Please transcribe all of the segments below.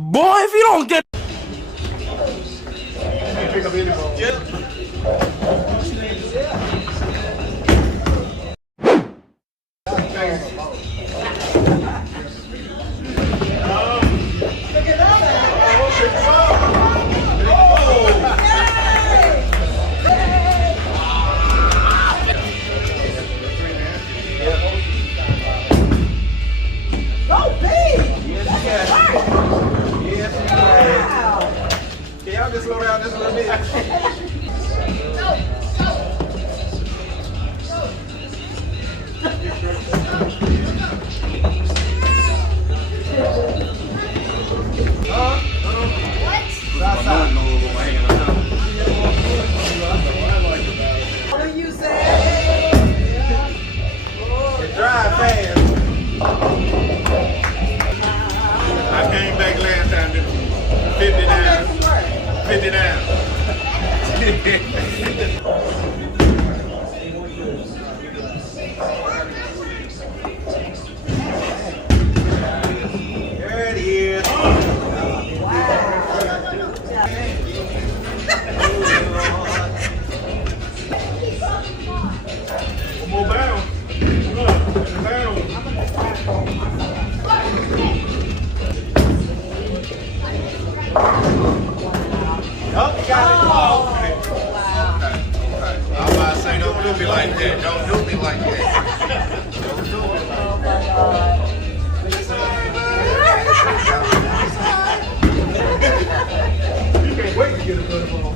Boy, if you don't get. Pick up any ball. Yep. Just slow down just a little bit. What do you say? Drive fast. I came back last time, 50 down. 50 down. There it is. One more bound. Oh, you got it. Oh, okay. Okay. I'm about to say, don't do me like that. Don't do me like that. Don't do it like that. You can't wait to get a good ball.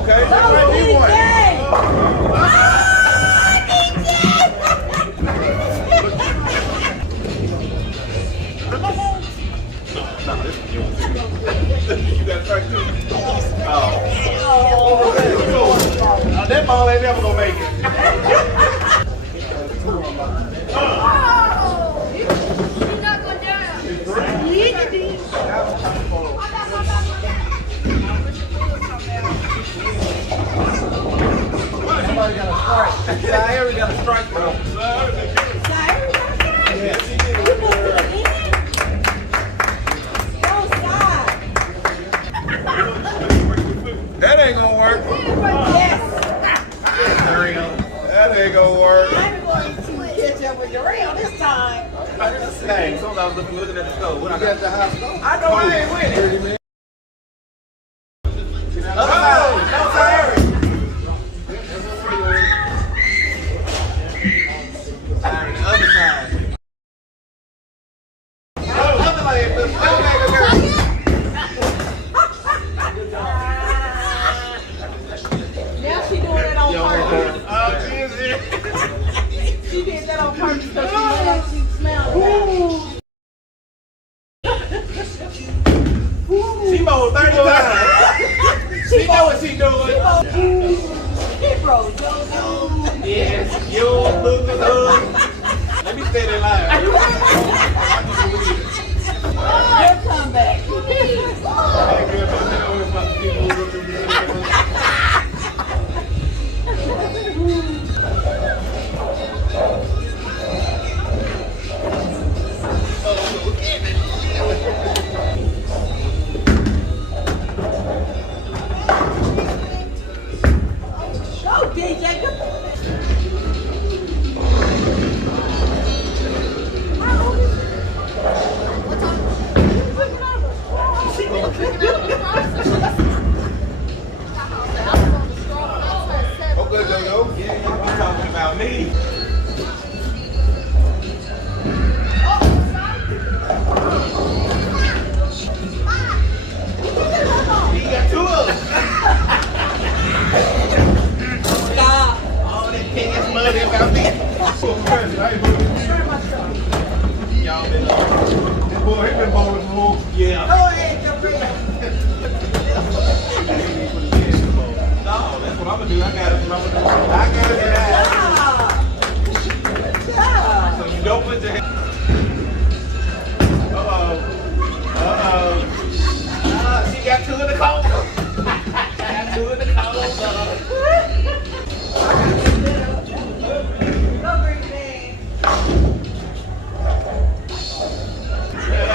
Okay. You won. You got strike two. Oh. That ball ain't never gonna make it. You're not going down. Somebody got a strike. Zaire got a strike, bro. Yes, he did. That ain't gonna work. Yes. That ain't gonna work. I'm going to catch up with your rail this time. Hey, so I was looking at the stove. What I got the high stove? I know I ain't winning. No, sorry. The other side. Now she doing it on purpose. Oh, Jesus. She did that on purpose because she knew that she smelled it. She mowed 30 times. She know what she doing. He broke Jojo. Yes, you look at Let me stay there live. Your comeback. Go, DJ. Okay, Jojo. Yeah, I'm talking about me. He got two of them. Stop. All that cash money about me. Y'all been this boy, he been bowling for yeah. Go ahead, your friend. No, that's what I'm gonna do. I got it. I got it. Good job. So you don't put your hand. She got two in the corner. Got two in the corner. Go, green man.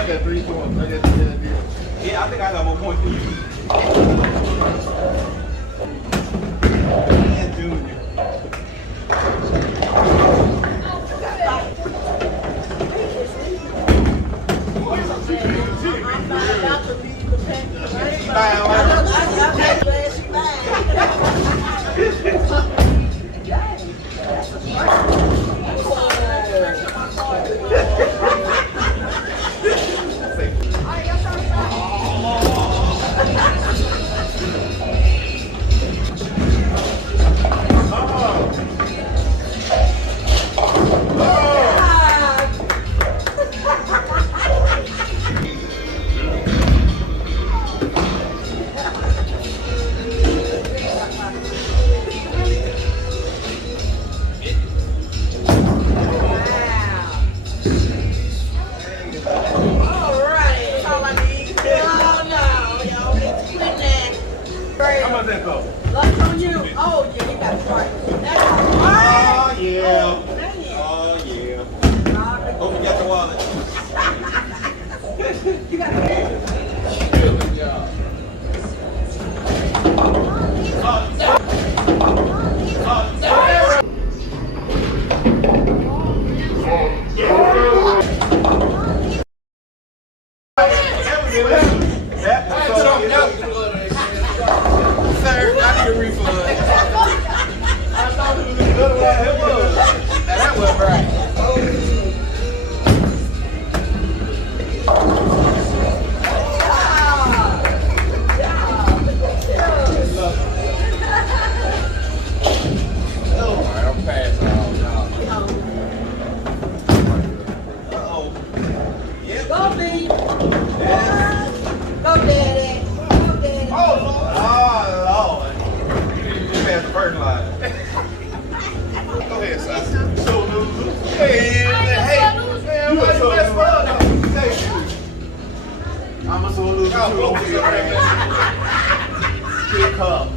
got 3 points. I got 3 ideas. Yeah, I think I got more points than you. And Junior. How much that cost? Lunch on you. Oh, yeah, you got it right. That's Oh, right. yeah. Dang it. Oh, yeah. Hope you got the wallet. You got it. Good job. Sir, I need a refund. I thought it was good. It was. Now that was right. Alright, I'm past all y'all. Uh-oh. Yep. Go, B. Go, Daddy. Go, Daddy. Oh, Lord. Oh, Lord. You passed the first line. Go ahead, son. So loser. Hey, man, why you mess up? I'm a sore loser. Pick up.